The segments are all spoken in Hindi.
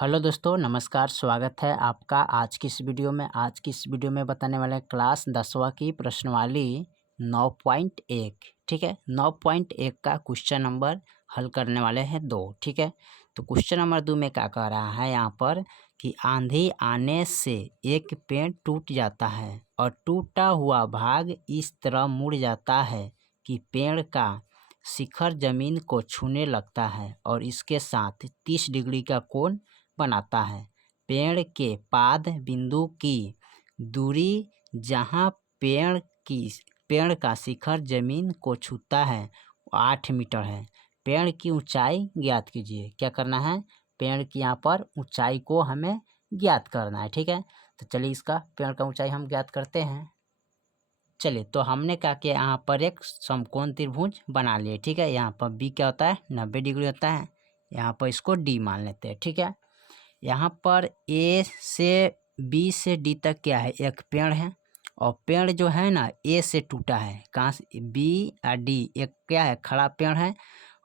हेलो दोस्तों, नमस्कार। स्वागत है आपका आज की इस वीडियो में। आज की इस वीडियो में बताने वाले हैं क्लास 10वां की प्रश्नवाली 9.1। ठीक है, 9.1 का क्वेश्चन नंबर हल करने वाले हैं 2। ठीक है, तो क्वेश्चन नंबर 2 में क्या कह रहा है यहाँ पर कि आंधी आने से एक पेड़ टूट जाता है और टूटा हुआ भाग इस तरह मुड़ जाता है कि पेड़ का शिखर जमीन को छूने लगता है और इसके साथ 30 डिग्री का कोण बनाता है। पेड़ के पाद बिंदु की दूरी जहाँ पेड़ का शिखर जमीन को छूता है 8 मीटर है। पेड़ की ऊंचाई ज्ञात कीजिए। क्या करना है? पेड़ की यहाँ पर ऊंचाई को हमें ज्ञात करना है। ठीक है, तो चलिए इसका पेड़ का ऊंचाई हम ज्ञात करते हैं। चलिए, तो हमने क्या किया, यहाँ पर एक समकोण त्रिभुज बना लिए। ठीक है, यहाँ पर बी क्या होता है, 90 डिग्री होता है। यहाँ पर इसको डी मान लेते हैं। ठीक है, यहाँ पर ए से बी से डी तक क्या है, एक पेड़ है और पेड़ जो है ना ए से टूटा है। कहाँ से? बी और डी, एक क्या है, खड़ा पेड़ है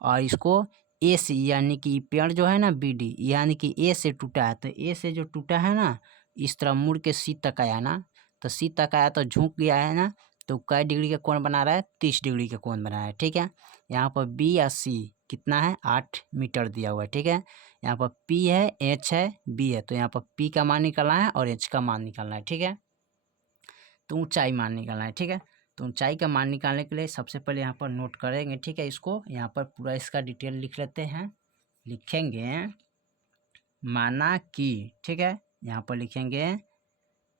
और इसको ए से यानी कि पेड़ जो है ना बी डी यानी कि ए से टूटा है। तो ए से जो टूटा है ना इस तरह मुड़ के सी तक आया ना, तो सी तक आया तो झुक गया है ना, तो कै डिग्री का कोण बना रहा है, 30 डिग्री का कोण बना रहा है। ठीक है, यहाँ पर बी या सी कितना है, 8 मीटर दिया हुआ है। ठीक है, यहाँ पर P है, H है, B है, तो यहाँ पर P का मान निकालना है और H का मान निकालना है। ठीक है, तो ऊंचाई मान निकालना है। ठीक है, तो ऊंचाई का मान निकालने के लिए सबसे पहले यहाँ पर नोट करेंगे। ठीक है, इसको यहाँ पर पूरा इसका डिटेल लिख लेते हैं। लिखेंगे माना कि, ठीक है, यहाँ पर लिखेंगे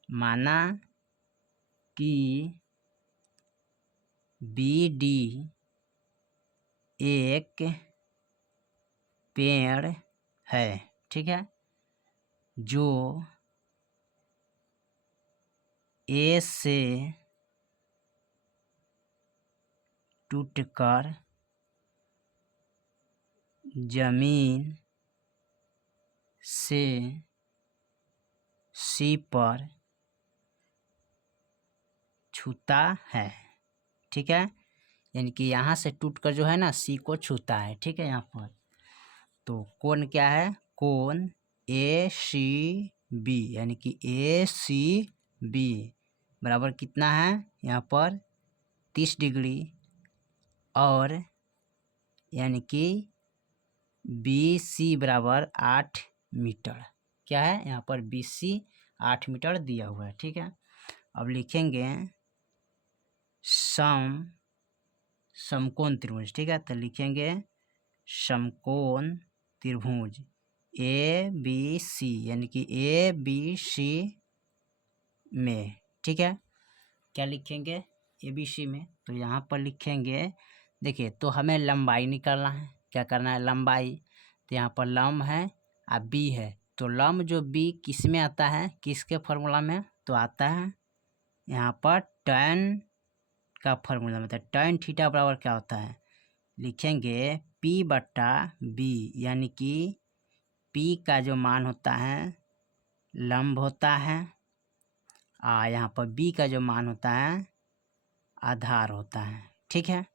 माना कि BD एक पेड़ है। ठीक है, जो ए से टूटकर जमीन से सी पर छूता है। ठीक है, यानी कि यहाँ से टूटकर जो है ना सी को छूता है। ठीक है, यहाँ पर तो कोण क्या है, कोण ए सी बी यानी कि ए सी बी बराबर कितना है, यहाँ पर 30 डिग्री और यानी कि बी सी बराबर 8 मीटर। क्या है यहाँ पर, बी सी 8 मीटर दिया हुआ है। ठीक है, अब लिखेंगे समकोण त्रिभुज। ठीक है, तो लिखेंगे समकोण त्रिभुज ए बी सी यानी कि ए बी सी में। ठीक है, क्या लिखेंगे, ए बी सी में, तो यहाँ पर लिखेंगे, देखिए, तो हमें लंबाई निकालना है। क्या करना है, लंबाई, तो यहाँ पर लंब है और बी है, तो लंब जो बी किस में आता है, किसके फॉर्मूला में, तो आता है यहाँ पर tan का फॉर्मूला में। tan थीटा बराबर क्या होता है, लिखेंगे P बट्टा बी यानी कि P का जो मान होता है लंब होता है यहाँ पर B का जो मान होता है आधार होता है। ठीक है,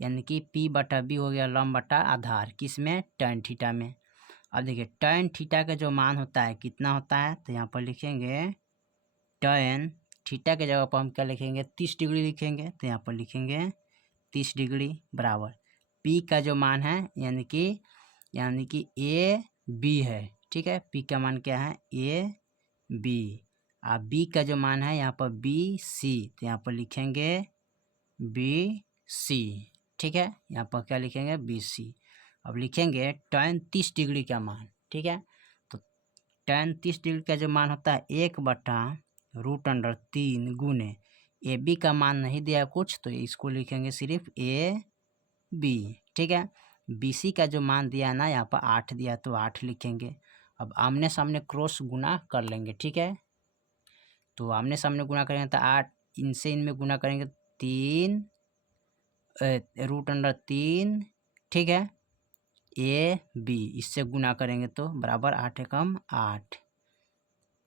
यानी कि P बटा बी हो गया लंब बटा आधार, किस में, tan थीटा में। अब देखिए tan थीटा का जो मान होता है कितना होता है, तो यहाँ पर लिखेंगे tan थीटा के जगह पर हम क्या लिखेंगे, 30 डिग्री लिखेंगे, तो यहाँ पर लिखेंगे 30 डिग्री बराबर P का जो मान है यानी कि ए बी है। ठीक है, P का मान क्या है, ए बी, और B का जो मान है यहाँ पर बी सी, तो यहाँ पर लिखेंगे बी सी। ठीक है, यहाँ पर क्या लिखेंगे, बी सी। अब लिखेंगे tan 30 डिग्री का मान। ठीक है, तो tan 30 डिग्री का जो मान होता है 1/√3 गुने ए बी का मान नहीं दिया कुछ, तो इसको लिखेंगे सिर्फ ए बी। ठीक है, बी सी का जो मान दिया ना यहाँ पर 8 दिया, तो 8 लिखेंगे। अब आमने सामने क्रॉस गुना कर लेंगे। ठीक है, तो आमने सामने गुना करेंगे तो 8 इनसे इनमें गुना करेंगे 3√3। ठीक है, ए बी इससे गुना करेंगे तो बराबर 8 एकम 8,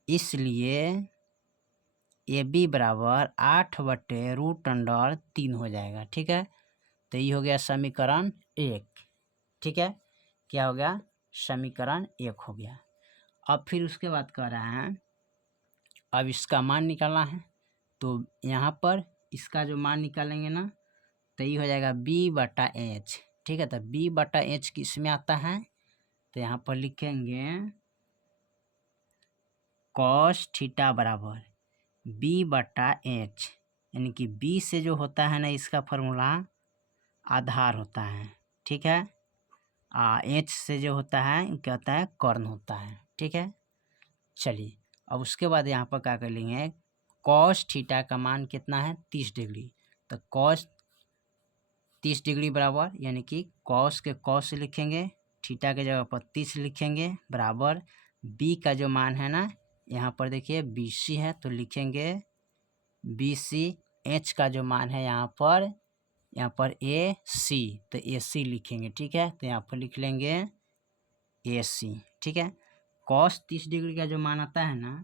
इसलिए ए बी बराबर 8/√3 हो जाएगा। ठीक है, तो ये हो गया समीकरण 1। ठीक है, क्या हो गया, समीकरण 1 हो गया। अब फिर उसके बाद कह रहा है अब इसका मान निकालना है, तो यहाँ पर इसका जो मान निकालेंगे ना तो ये हो जाएगा b/h। ठीक है, तो b/h किस में आता है, तो यहाँ पर लिखेंगे cos थीटा बराबर b/h, यानी कि b से जो होता है ना इसका फॉर्मूला आधार होता है। ठीक है, h से जो होता है क्या होता है, कर्ण होता है। ठीक है, चलिए अब उसके बाद यहाँ पर क्या कर लेंगे, cos थीटा का मान कितना है 30 डिग्री, तो cos 30 डिग्री बराबर, यानी कि cos के cos लिखेंगे, थीटा के जगह पर 30 लिखेंगे, बराबर b का जो मान है ना यहाँ पर देखिए BC है तो लिखेंगे BC, h का जो मान है यहाँ पर AC, तो AC लिखेंगे। ठीक है, तो यहाँ पर लिख लेंगे AC। ठीक है, cos 30 डिग्री का जो मान आता है ना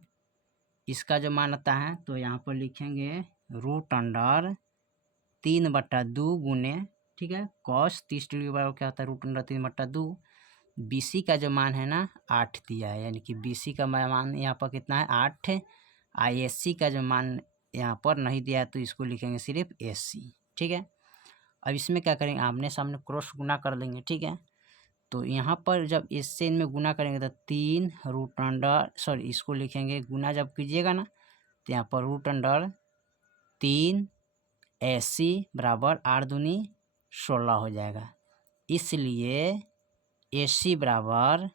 इसका जो मान आता है तो यहाँ पर लिखेंगे √3/2 गुने, ठीक है, cos 30 डिग्री बराबर क्या होता है √3/2। BC का जो मान है ना 8 दिया है, यानी कि BC का मान यहाँ पर कितना है 8। ISC का जो मान यहाँ पर नहीं दिया है तो इसको लिखेंगे सिर्फ AC। ठीक है, अब इसमें क्या करेंगे, आमने सामने क्रॉस गुना कर देंगे। ठीक है, तो यहाँ पर जब इससे इनमें गुना करेंगे तो 3 इसको लिखेंगे गुना जब कीजिएगा ना तो यहाँ पर √3 AC बराबर 8 दूनी 16 हो जाएगा, इसलिए AC बराबर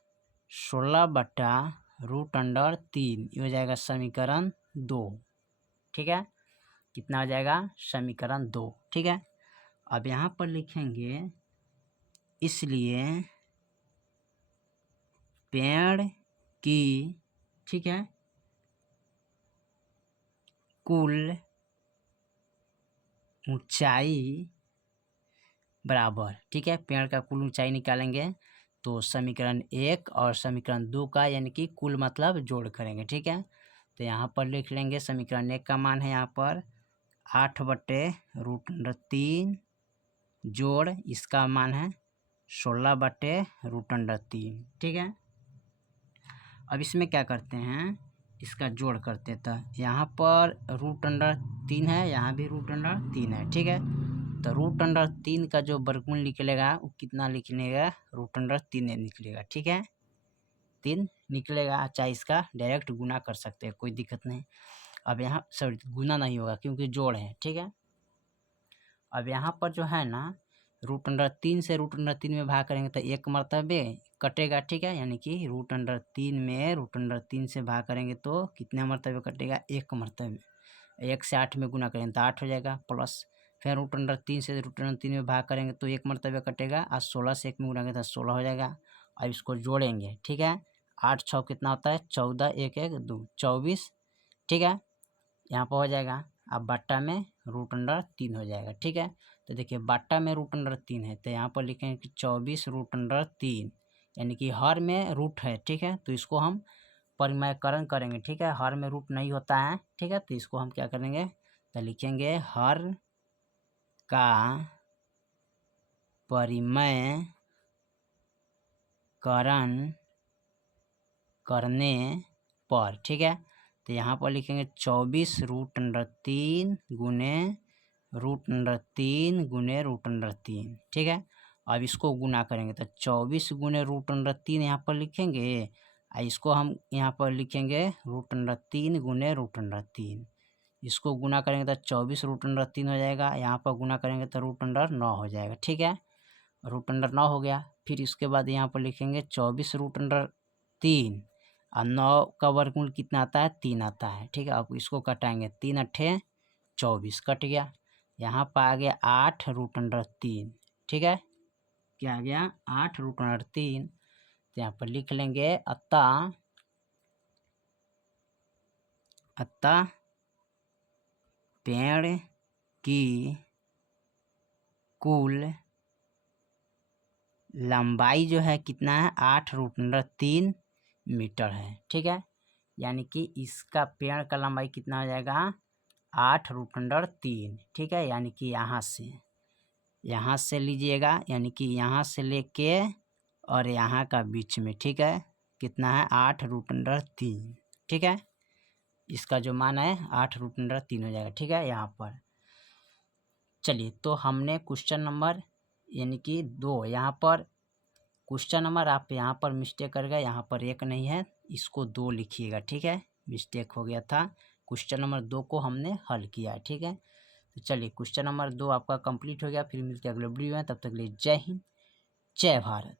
16/√3 ये हो जाएगा समीकरण 2। ठीक है, कितना हो जाएगा समीकरण 2। ठीक है, अब यहाँ पर लिखेंगे इसलिए पेड़ की, ठीक है, कुल ऊंचाई बराबर, ठीक है, पेड़ का कुल ऊंचाई निकालेंगे तो समीकरण 1 और समीकरण 2 का यानी कि कुल मतलब जोड़ करेंगे। ठीक है, तो यहाँ पर लिख लेंगे समीकरण 1 का मान है यहाँ पर 8/√3 जोड़ इसका मान है 16/√3। ठीक है, अब इसमें क्या करते हैं, इसका जोड़ करते हैं, तो यहाँ पर √3 है, यहाँ भी √3 है। ठीक है, तो √3 का जो वर्गमूल निकलेगा वो कितना निकलेगा √3 निकलेगा। ठीक है, 3 निकलेगा, चाहे इसका डायरेक्ट गुना कर सकते हैं, कोई दिक्कत नहीं। अब यहाँ सॉरी गुना नहीं होगा क्योंकि जोड़ है। ठीक है, अब यहाँ पर जो है ना √3 से √3 में भाग करेंगे तो 1 मरतबे कटेगा। ठीक है, यानी कि √3 में √3 से भाग करेंगे तो कितने मरतबे कटेगा 1 मरतबे। 1 से 8 में गुना करेंगे तो 8 हो जाएगा, प्लस फिर √3 से √3 में भाग करेंगे तो 1 मरतबे कटेगा और 16 से 1 में गुना करेंगे तो 16 हो जाएगा। अब इसको जोड़ेंगे। ठीक है, 8 6 कितना होता है 14, 1 1 2 24। ठीक है, यहाँ पर हो जाएगा, अब बट्टा में √3 हो जाएगा। ठीक है, तो देखिए बट्टा में √3 है तो यहाँ पर लिखेंगे कि 24√3, यानी कि हर में रूट है। ठीक है, तो इसको हम परिमयकरण करेंगे। ठीक है, हर में रूट नहीं होता है। ठीक है, तो इसको हम क्या करेंगे, तो लिखेंगे हर का परिमयकरण करने पर। ठीक है, तो यहाँ पर लिखेंगे 24√3 गुने √3 गुने √3। ठीक है, अब इसको गुना करेंगे तो 24 गुने √3 यहाँ पर लिखेंगे, इसको हम यहाँ पर लिखेंगे √3 गुने √3। इसको गुना करेंगे तो 24 √3 हो जाएगा, यहाँ पर गुना करेंगे तो √9 हो जाएगा। ठीक है, √9 हो गया, फिर इसके बाद यहाँ पर लिखेंगे 24 √3 और 9 का वर्गमूल कितना आता है 3 आता है। ठीक है, अब इसको कटाएंगे 3 8 24 कट गया, यहाँ पर आ गया 8 √3। ठीक है, क्या आ गया 8 √3। तो यहाँ पर लिख लेंगे अतः पेड़ की कुल लंबाई जो है कितना है 8 √3 मीटर है। ठीक है, यानी कि इसका पेड़ का लंबाई कितना हो जाएगा 8 √3। ठीक है, यानी कि यहाँ से लीजिएगा, यानी कि यहाँ से लेके और यहाँ का बीच में। ठीक है, कितना है 8√3। ठीक है, इसका जो मान है 8√3 हो जाएगा। ठीक है, यहाँ पर चलिए, तो हमने क्वेश्चन नंबर यानी कि 2 यहाँ पर क्वेश्चन नंबर आप यहाँ पर मिस्टेक कर गए, यहाँ पर 1 नहीं है, इसको 2 लिखिएगा। ठीक है, मिस्टेक हो गया था। क्वेश्चन नंबर 2 को हमने हल किया है। ठीक है, तो चलिए क्वेश्चन नंबर 2 आपका कंप्लीट हो गया। फिर मिलते हैं अगले वीडियो में, तब तक के लिए जय हिंद, जय भारत।